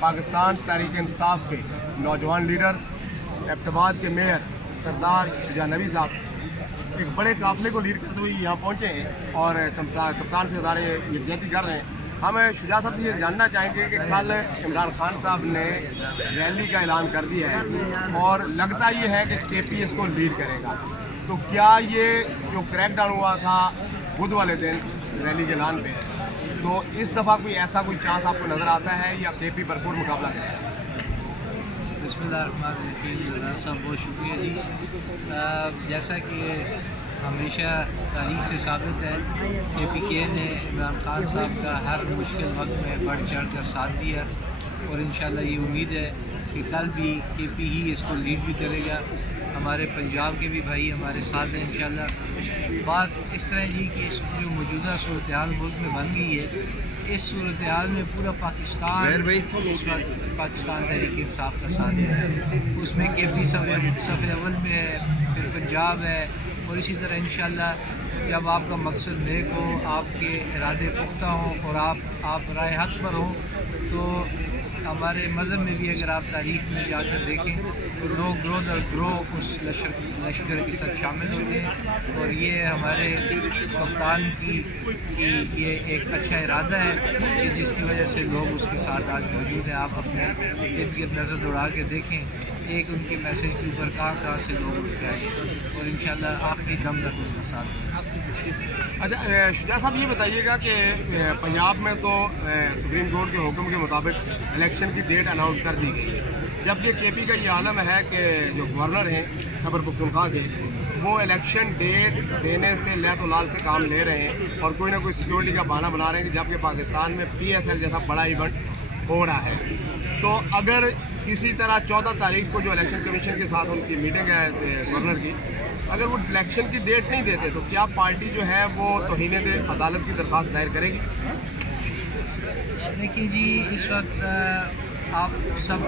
पाकिस्तान तहरीक इंसाफ के नौजवान लीडर एबटाबाद के मेयर सरदार शुजा नबी साहब एक बड़े काफ़िले को लीड करते हुए यहाँ पहुँचे हैं और कप्तान से सारे यकजहती कर रहे हैं। हम शुजा साहब से ये जानना चाहेंगे कि कल इमरान खान साहब ने रैली का ऐलान कर दिया है और लगता ये है कि KP इसको लीड करेगा, तो क्या ये जो क्रैकडाउन हुआ था बुध वाले दिन रैली के ऐलान पे, तो इस दफ़ा कोई चांस आपको नज़र आता है या KP भरपूर मुकाबला करेगा? बिस्मिल्लाहिर्रहमानिर्रहीम। साहब बहुत शुक्रिया जी। जैसा कि हमेशा तारीख से साबित है KPK ने इमरान खान साहब का हर मुश्किल वक्त में बढ़ चढ़ कर साथ दिया और इंशाल्लाह ये उम्मीद है कि कल भी KP ही इसको लीड भी करेगा। हमारे पंजाब के भी भाई हमारे साथ हैं इंशाल्लाह। बात इस तरह जी कि इस जो मौजूदा सूरत हाल मुल्क में बन गई है, इस सूरत हाल में पूरा पाकिस्तान इस वक्त पाकिस्तान तहरीक इंसाफ का साथ है। उसमें KP सफ़े अव्वल में है, फिर पंजाब है और इसी तरह इंशाल्लाह जब आपका मकसद नेक हो, आपके इरादे पुख्ता हों और आप राह हक पर हों, तो हमारे मज़हब में भी अगर आप तारीख़ में जाकर देखें तो लोग ग्रोह उस लश्कर के साथ शामिल होते हैं और ये हमारे कप्तान की ये एक अच्छा इरादा है कि जिसकी वजह से लोग उसके साथ आज मौजूद हैं। आप अपने इर्द गिर्द नज़र दौड़ा के देखें, एक उनके मैसेज के ऊपर कहाँ से लोग उठ के आए और इंशाल्लाह आखिरी दम तक उनका साथ दें। अच्छा शुजा साहब, ये बताइएगा कि पंजाब में तो सुप्रीम कोर्ट के हुक्म के मुताबिक इलेक्शन की डेट अनाउंस कर दी गई है, जबकि KP का ये आलम है कि जो गवर्नर हैं खैबर पख्तूनख्वा के, वो इलेक्शन डेट देने से लैतो लाल से काम ले रहे हैं और कोई ना कोई सिक्योरिटी का बहाना बना रहे हैं, जबकि पाकिस्तान में PSL जैसा बड़ा इवेंट हो रहा है। तो अगर किसी तरह 14 तारीख को जो इलेक्शन कमीशन के साथ उनकी मीटिंग है गवर्नर की, अगर वो इलेक्शन की डेट नहीं देते तो क्या पार्टी जो है वो तौहीन अदालत की दरख्वास्त दायर करेगी? देखिए जी, इस वक्त आप सब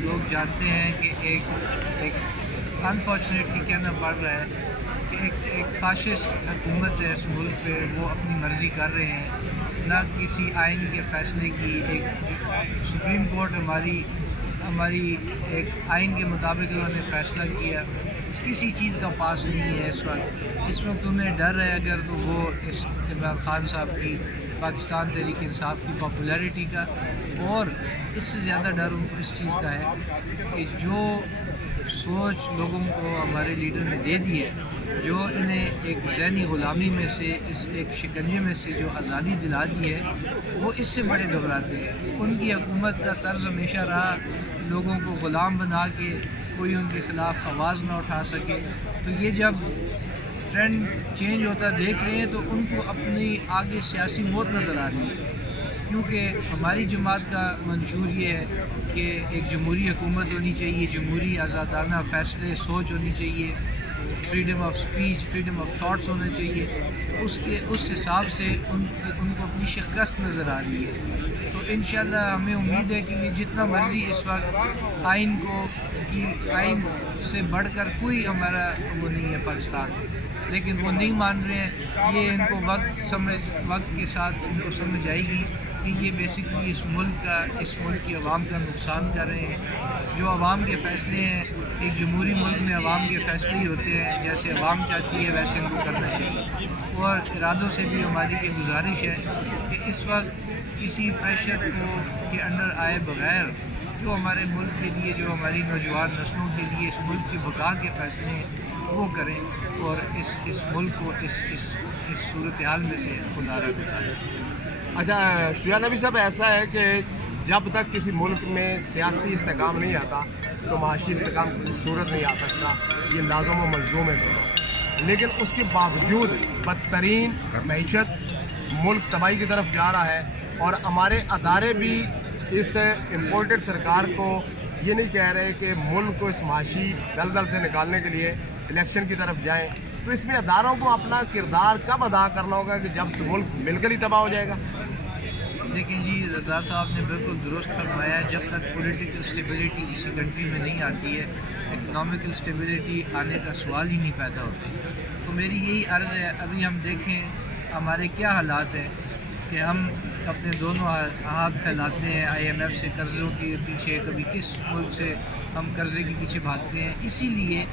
लोग जानते हैं कि एक अनफॉर्चुनेटली कहना पड़ रहा है कि एक फाशिस्ट हुकूमत है इस मुल्क पे, वो अपनी मर्ज़ी कर रहे हैं, ना किसी आइन के फ़ैसले की। एक सुप्रीम कोर्ट हमारी एक आइन के मुताबिक उन्होंने फ़ैसला किया, किसी चीज़ का पास नहीं है इस वक्त उन्हें डर है अगर तो वो इस इमरान खान साहब की पाकिस्तान तहरीक इंसाफ की पॉपुलैरिटी का, और इससे ज़्यादा डर उनको इस चीज़ का है कि जो सोच लोगों को हमारे लीडर ने दे दी है, जो इन्हें एक ज़हनी ग़ुलामी में से, इस एक शिकंजे में से जो आज़ादी दिला दी है, वो इससे बड़े घबराते हैं। उनकी हुकूमत का तर्ज हमेशा रहा लोगों को ग़ुलाम बना के कोई उनके ख़िलाफ़ आवाज़ ना उठा सके। तो ये जब ट्रेंड चेंज होता देख रहे हैं तो उनको अपनी आगे सियासी मौत नज़र आ रही है, क्योंकि हमारी जमात का मंशूर ये है कि एक जमहूरी हुकूमत होनी चाहिए, जमहूरी आज़ादाना फ़ैसले सोच होनी चाहिए, freedom of speech, freedom of thoughts होने चाहिए। उस हिसाब से उनको अपनी शिकस्त नज़र आ रही है। तो इंशाल्लाह हमें उम्मीद है कि ये जितना मर्ज़ी इस वक्त आइन से बढ़कर कोई हमारा वो नहीं है पाकिस्तान, लेकिन वो नहीं मान रहे हैं। ये इनको वक्त के साथ इनको समझ आएगी कि ये बेसिकली इस मुल्क की आवाम का नुकसान कर रहे हैं। जो आवाम के फ़ैसले हैं, एक जमहूरी मुल्क में आवाम के फ़ैसले ही होते हैं, जैसे आवाम चाहती है वैसे इनको करना चाहिए। और इरादों से भी हमारी ये गुजारिश है कि इस वक्त किसी प्रेशर के अंडर आए बग़ैर जो हमारे मुल्क के लिए, जो हमारी नौजवान नस्लों के लिए इस मुल्क की बका के फ़ैसले हैं वो करें और इस मुल्क को इस सूरत हाल में से खुदारा निकालें। अच्छा शुजा नबी साहब, ऐसा है कि जब तक किसी मुल्क में सियासी इस्तेकाम नहीं आता तो माशी इस्तेकाम किसी सूरत नहीं आ सकता, ये लाज़िम व मलज़ूम है दोनों। लेकिन उसके बावजूद बदतरीन मईशत, मुल्क तबाही की तरफ जा रहा है और हमारे अदारे भी इस इम्पोर्टेड सरकार को ये नहीं कह रहे कि मुल्क को इस माशी दलदल से निकालने के लिए इलेक्शन की तरफ जाएं। तो इसमें अदारों को अपना किरदार कब अदा करना होगा कि जब मुल्क मिलकर ही तबाह हो जाएगा? देखिए जी, जरदार साहब ने बिल्कुल दुरुस्त फरमाया। जब तक पॉलिटिकल स्टेबिलिटी किसी कंट्री में नहीं आती है, इकनॉमिकल स्टेबिलिटी आने का सवाल ही नहीं पैदा होता। तो मेरी यही अर्ज़ है, अभी हम देखें हमारे क्या हालात हैं कि हम अपने दोनों हाथ फैलाते हैं IMF से कर्ज़ों के पीछे, कभी किस मुल्क से हम कर्ज़े के पीछे भागते हैं, इसीलिए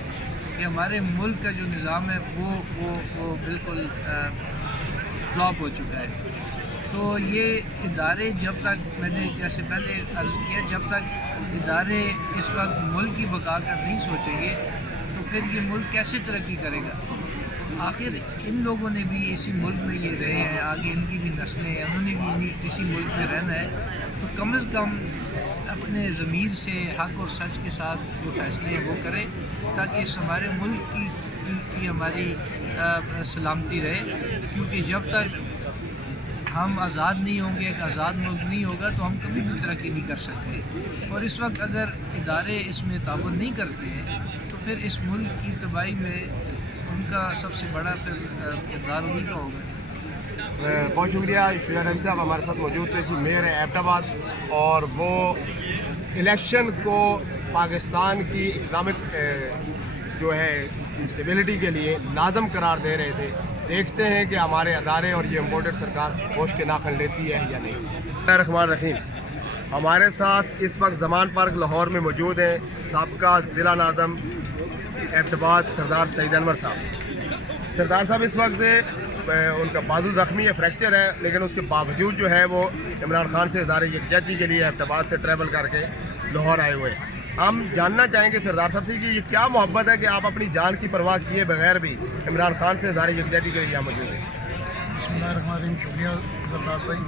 कि हमारे मुल्क का जो निज़ाम है वो बिल्कुल फ्लॉप हो चुका है। तो ये इदारे जब तक, मैंने जैसे पहले अर्ज़ किया, जब तक इदारे इस वक्त मुल्क की बका का नहीं सोचेंगे तो फिर ये मुल्क कैसे तरक्की करेगा। आखिर इन लोगों ने भी इसी मुल्क में ये रहे हैं, आगे इनकी भी नस्लें हैं, उन्होंने भी इसी मुल्क में रहना है, तो कम से कम अपने ज़मीर से हक़ और सच के साथ जो फैसले हैं वो करें, ताकि इस हमारे मुल्क की हमारी सलामती रहे। क्योंकि जब तक हम आज़ाद नहीं होंगे, एक आज़ाद मुल्क नहीं होगा, तो हम कभी भी तरक्की नहीं कर सकते। और इस वक्त अगर इदारे इसमें ताउन नहीं करते हैं तो फिर इस मुल्क की तबाही में उनका सबसे बड़ा फिर किरदार उन्हीं का होगा। बहुत शुक्रिया इश्तियाक नबी साहब हमारे साथ मौजूद थे। जी मेयर है एबटाबाद और वो इलेक्शन को पाकिस्तान की इकनॉमिक जो है स्टेबिलिटी के लिए लाजम करार दे रहे थे। देखते हैं कि हमारे अदारे और ये इम्पोर्टेड सरकार होश के नाखन लेती है या नहीं। रहमान रहीम, हमारे साथ इस वक्त ज़मान पार्क लाहौर में मौजूद हैं साबका ज़िला नाज़िम एबटाबाद सरदार सईद अनवर साहब। सरदार साहब इस वक्त उनका बाजू ज़ख्मी है, फ्रैक्चर है, लेकिन उसके बावजूद जो है वो इमरान खान से इज़हार यकजहती के लिए एबटाबाद से ट्रैवल करके लाहौर आए हुए हैं। हम जानना चाहेंगे सरदार साहब से कि ये क्या मोहब्बत है कि आप अपनी जान की परवाह किए बगैर भी इमरान खान से इज़हार यकजहती के लिए यहाँ मौजूद हैं। बिस्मिल्लाहिर्रहमानिर्रहीम, शुक्रिया सरदार भाई।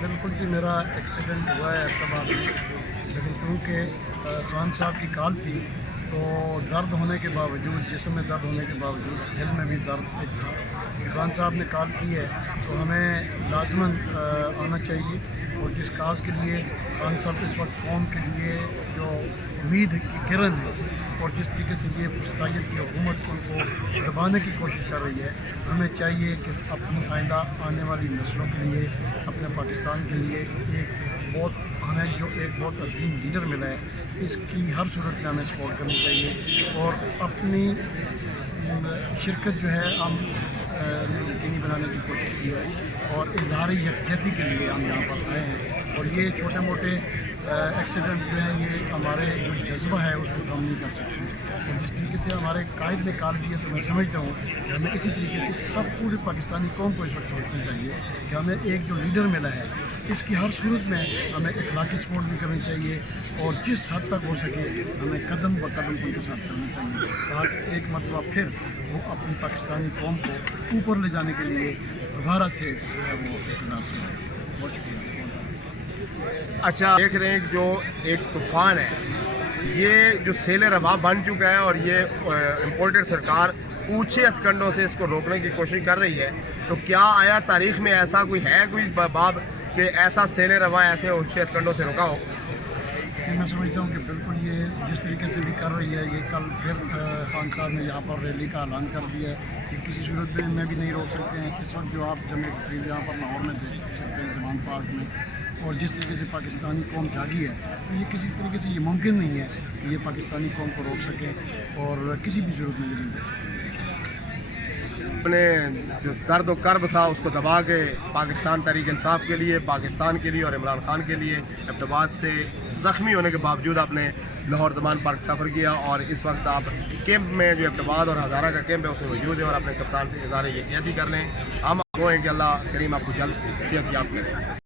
बिल्कुल जी, मेरा एक्सीडेंट हुआ है एबटाबाद में, लेकिन चूँकि खान साहब की कॉल थी तो दर्द होने के बावजूद, जिस्म में दर्द होने के बावजूद दिल में भी दर्द एक था कि खान साहब ने कॉल की है तो हमें लाजमन आना चाहिए। और जिस काज के लिए खान साहब इस वक्त कौम के लिए जो उम्मीद की किरण है और जिस तरीके से ये फुस्तायत की हुकूमत उनको दबाने की कोशिश कर रही है, हमें चाहिए कि अपनी आइंदा आने वाली नस्लों के लिए, अपने पाकिस्तान के लिए हमें जो एक बहुत अजीम लीडर मिला है, इसकी हर सूरत में हमें सपोर्ट करनी चाहिए और अपनी शिरकत जो है हम यकीनी बनाने की कोशिश की है। और इज़हार यकजहती के लिए हम यहाँ पर आए हैं और ये छोटे मोटे एक्सीडेंट जो हैं ये हमारे जो जज्बा है उसको कम नहीं कर सकते। और जिस तरीके से हमारे कायद ने कॉल किया तो मैं समझता हूँ कि हमें इसी तरीके से सब पूरे पाकिस्तानी कौम को इस वक्त सोचना चाहिए कि हमें एक जो लीडर मिला है इसकी हर सूरत में हमें इखलाकी सपोर्ट भी करनी चाहिए और जिस हद तक हो सके हमें कदम ब कदम उनके साथ चलना चाहिए, ताकि एक मरतबा फिर वो अपनी पाकिस्तानी कौम को ऊपर ले जाने के लिए दोबारा से वो इक़्तिदार से। बहुत शुक्रिया। अच्छा, देख रहे हैं जो एक तूफ़ान है, ये जो सेल रवा बन चुका है और ये इम्पोर्टेड सरकार ऊँचे हथकंडों से इसको रोकने की कोशिश कर रही है, तो क्या आया तारीख़ में ऐसा कोई है कोई बाब कि ऐसा सेल रवा ऐसे ऊँचे हथकंडों से रोका हो? मैं समझता हूँ कि बिल्कुल ये जिस तरीके से भी कर रही है, ये कल फिर खान साहब ने यहाँ पर रैली का ऐलान कर दिया है कि किसी सूरत में भी नहीं रोक सकते हैं। इस वक्त जो आप जमे तकरीब यहाँ पर लाहौर में देख सकते हैं ज़मान पार्क में, और जिस तरीके से पाकिस्तानी कौम जागी है तो ये किसी तरीके से ये मुमकिन नहीं है कि ये पाकिस्तानी कौम को रोक सके और किसी भी सूरत में नहीं। अपने जो दर्द व कर्ब था उसको दबा के पाकिस्तान तहरीक इंसाफ के लिए, पाकिस्तान के लिए और इमरान खान के लिए एबटाबाद से ज़ख्मी होने के बावजूद आपने लाहौर ज़मान पार्क सफ़र किया और इस वक्त आप कैंप में जो एबटाबाद और हज़ारा का कैंप है उसमें मौजूद है और अपने कप्तान से इज़हार यकजहती कर लें। हम आपको हैं कि अल्लाह करीम आपको जल्द सेहत याब करें।